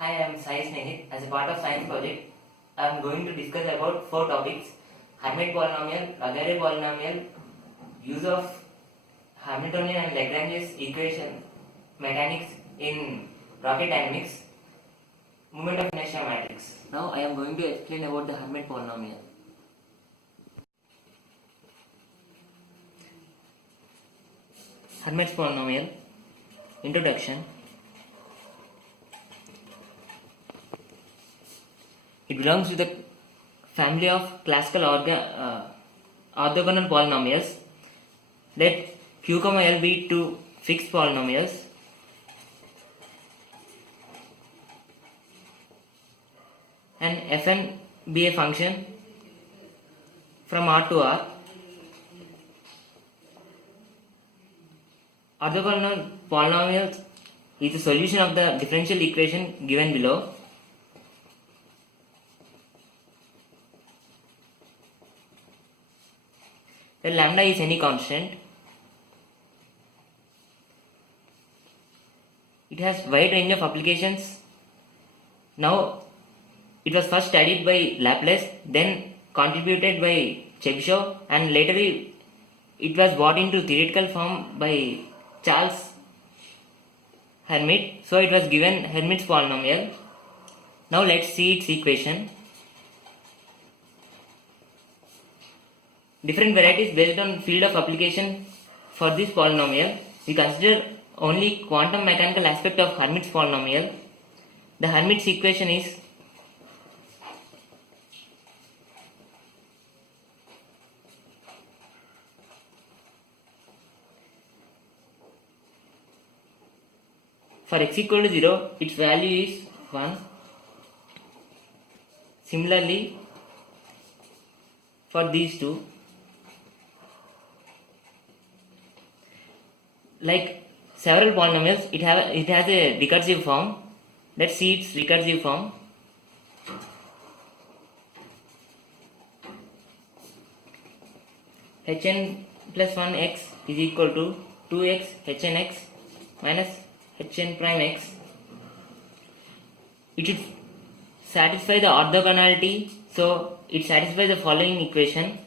Hi, I am Snehith. As a part of science project, I am going to discuss about 4 topics: Hermite polynomial, Laguerre polynomial, use of Hamiltonian and Lagrange's equation mechanics in rocket dynamics, moment of inertia matrix. Now I am going to explain about the Hermite polynomial. Hermite polynomial. Introduction. It belongs to the family of classical orthogonal polynomials. Let Q, L be two fixed polynomials. And Fn be a function from R to R. Orthogonal polynomials is the solution of the differential equation given below. Where lambda is any constant. It has wide range of applications. Now, it was first studied by Laplace, then contributed by Chebyshev, and later it was brought into theoretical form by Charles Hermite. So it was given Hermite's polynomial. Now let's see its equation. Different varieties based on field of application for this polynomial. We consider only quantum mechanical aspect of Hermite's polynomial. The Hermite's equation is for x equal to 0, its value is 1. Similarly, for these two, like several polynomials, it has a recursive form. Let's see its recursive form. Hn plus 1x is equal to 2x hn x minus hn prime x. It should satisfy the orthogonality, so it satisfies the following equation.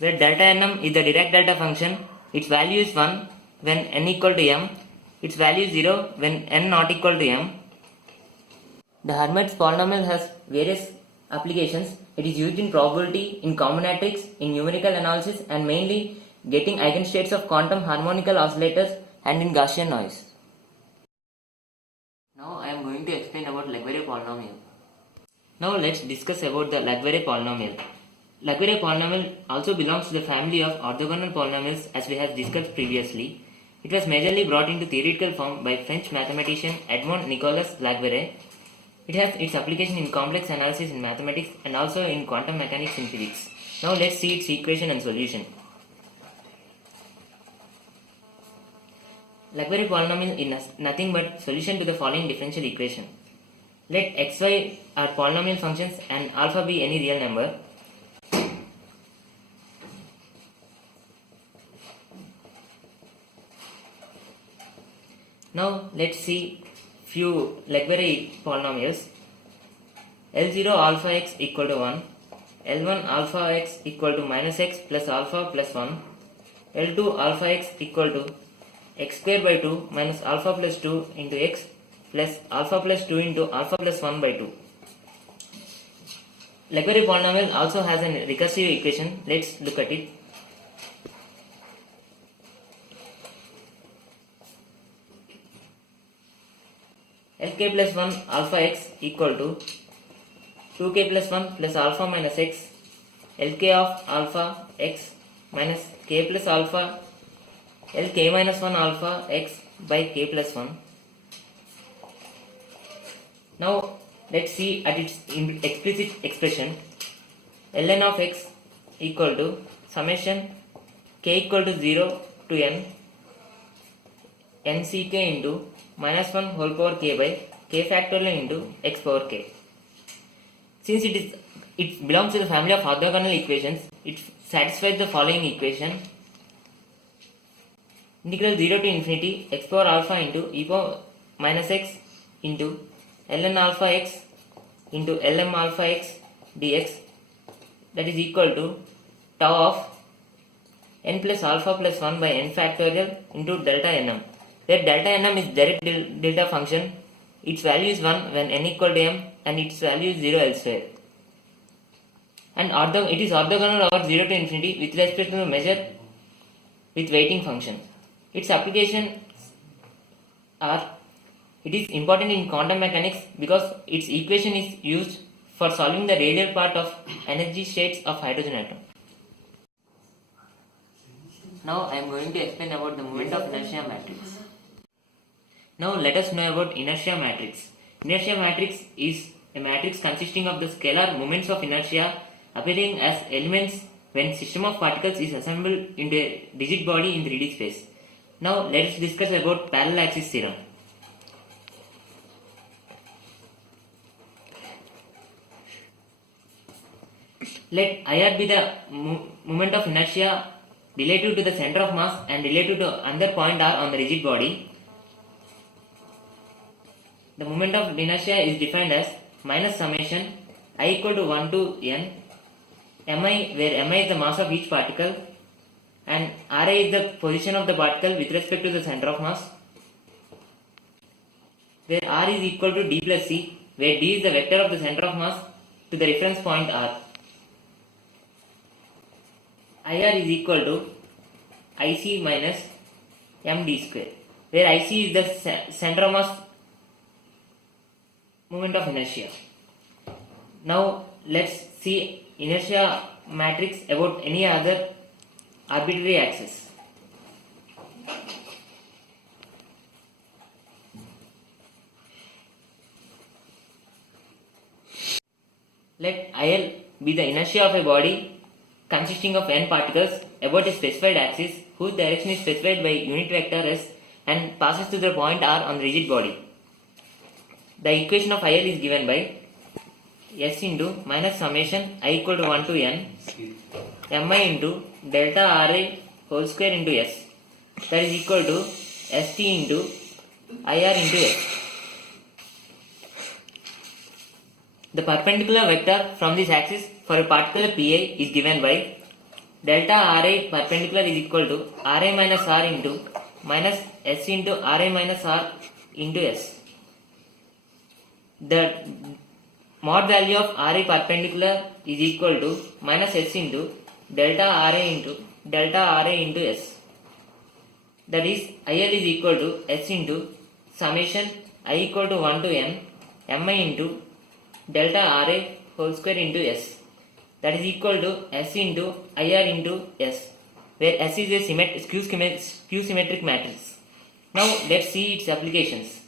Where delta nm is the Dirac delta function, its value is 1 when n equal to m, its value is 0 when n not equal to m. The Hermite's polynomial has various applications. It is used in probability, in combinatorics, in numerical analysis, and mainly getting eigenstates of quantum harmonical oscillators and in Gaussian noise. Now I am going to explain about Laguerre polynomial. Now let's discuss about the Laguerre polynomial. Laguerre polynomial also belongs to the family of orthogonal polynomials, as we have discussed previously. It was majorly brought into theoretical form by French mathematician Edmond Nicolas Laguerre. It has its application in complex analysis in mathematics and also in quantum mechanics in physics. Now let's see its equation and solution. Laguerre polynomial is nothing but solution to the following differential equation. Let xy are polynomial functions and alpha be any real number. Now let's see few Laguerre polynomials. L0 alpha x equal to 1, L1 alpha x equal to minus x plus alpha plus 1, L2 alpha x equal to x square by 2 minus alpha plus 2 into x plus alpha plus 2 into alpha plus 1 by 2. Laguerre polynomial also has a recursive equation. Let's look at it. Lk plus 1 alpha x equal to 2k plus 1 plus alpha minus x, Lk of alpha x minus k plus alpha Lk minus 1 alpha x by k plus 1. Now let's see at its explicit expression. Ln of x equal to summation k equal to 0 to n nck into minus 1 whole power k by k factorial into x power k. Since it is it belongs to the family of orthogonal equations. It satisfies the following equation: integral 0 to infinity x power alpha into e power minus x into ln alpha x into lm alpha x dx, that is equal to tau of n plus alpha plus 1 by n factorial into delta nm, where delta nm is direct delta function. Its value is 1 when n equal to m and its value is 0 elsewhere. And it is orthogonal over 0 to infinity with respect to the measure with weighting function. Its applications are: it is important in quantum mechanics because its equation is used for solving the radial part of energy states of hydrogen atom. Now I am going to explain about the moment of inertia matrix. Now let us know about inertia matrix. Inertia matrix is a matrix consisting of the scalar moments of inertia appearing as elements when system of particles is assembled into a rigid body in 3D space. Now let us discuss about parallel axis theorem. Let IR be the moment of inertia relative to the center of mass and relative to another point R on the rigid body. The moment of inertia is defined as minus summation I equal to 1 to n mi, where mi is the mass of each particle and Ra is the position of the particle with respect to the center of mass, where R is equal to d plus c, where d is the vector of the center of mass to the reference point R. IR is equal to IC minus md square, where IC is the center of mass moment of inertia. Now let's see inertia matrix about any other arbitrary axis. Let IL be the inertia of a body consisting of n particles about a specified axis whose direction is specified by unit vector s and passes to the point R on the rigid body. The equation of IL is given by s into minus summation I equal to 1 to n mi into delta Ra whole square into s, that is equal to st into IR into s. The perpendicular vector from this axis for a particular PI is given by delta Ra perpendicular is equal to Ra minus R into minus s into Ra minus R into s. The mod value of Ra perpendicular is equal to minus s into delta Ra into s. That is IL is equal to s into summation I equal to 1 to n mi into delta Ra whole square into s, that is equal to s into IR into s, where s is a skew symmetric matrix. Now let's see its applications.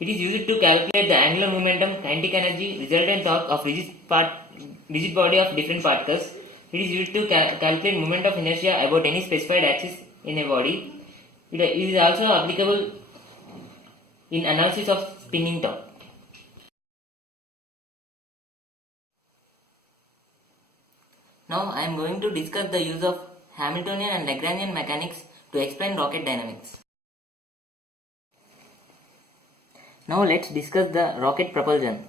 It is used to calculate the angular momentum, kinetic energy, resultant torque of rigid body of different particles. It is used to calculate moment of inertia about any specified axis in a body. It is also applicable in analysis of spinning torque. Now I am going to discuss the use of Hamiltonian and Lagrangian mechanics to explain rocket dynamics. Now let's discuss the rocket propulsion.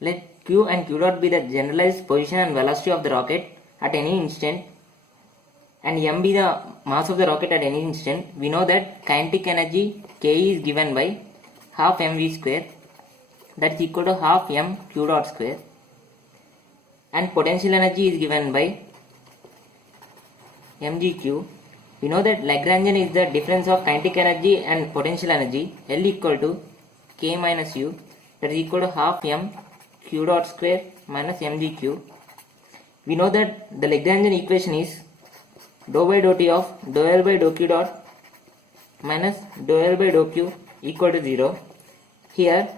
Let q and q dot be the generalized position and velocity of the rocket at any instant, and m be the mass of the rocket at any instant. We know that kinetic energy K is given by half mv square, that is equal to half m q dot square, and potential energy is given by mgq. We know that Lagrangian is the difference of kinetic energy and potential energy, L equal to k minus u, that is equal to half m q dot square minus mgq. We know that the Lagrangian equation is dou by dou t of dou L by dou q dot minus dou L by dou q equal to 0. Here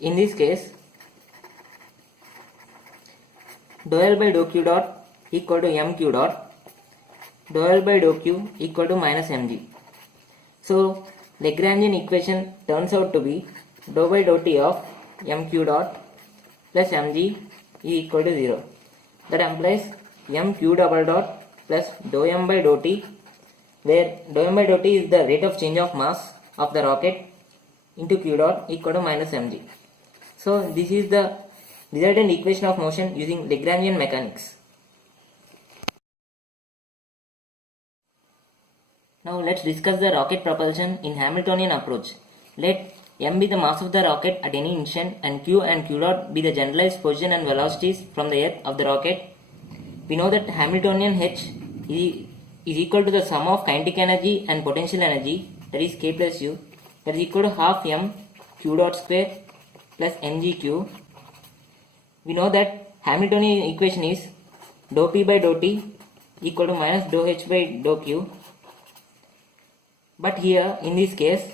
in this case dou L by dou Q dot equal to mq dot, dou L by dou Q equal to minus mg. So Lagrangian equation turns out to be dou by dou T of mq dot plus mg is equal to 0. That implies mq double dot plus dou m by dou T, where dou m by dou T is the rate of change of mass of the rocket into q dot equal to minus mg. So this is the resultant equation of motion using Lagrangian mechanics. Now let's discuss the rocket propulsion in Hamiltonian approach. Let m be the mass of the rocket at any instant and q dot be the generalized position and velocities from the earth of the rocket. We know that Hamiltonian H is equal to the sum of kinetic energy and potential energy, that is k plus u, that is equal to half m q dot square plus ngq. We know that Hamiltonian equation is dou p by dou t equal to minus dou h by dou q. But here in this case,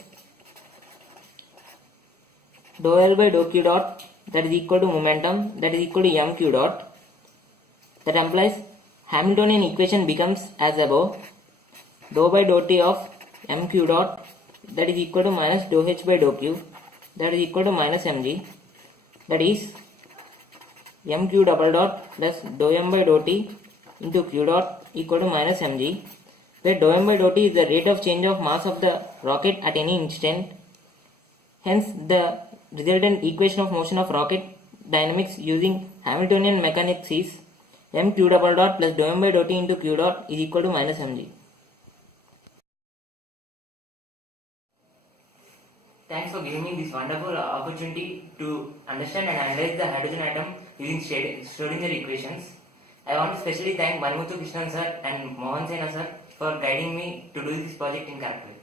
dou L by dou Q dot, that is equal to momentum, that is equal to mq dot. That implies Hamiltonian equation becomes as above, dou by dou T of mq dot, that is equal to minus dou h by dou q, that is equal to minus mg, that is mq double dot plus dou m by dou T into q dot equal to minus mg, where dou m by dou T is the rate of change of mass of the rocket at any instant. Hence the resultant equation of motion of rocket dynamics using Hamiltonian mechanics is mq double dot plus dou m by dou T into q dot is equal to minus mg. Thanks for giving me this wonderful opportunity to understand and analyze the hydrogen atom using Schrodinger equations. I want to specially thank Manmuthu Krishnan sir and Mohan Sena sir for guiding me to do this project in correct way.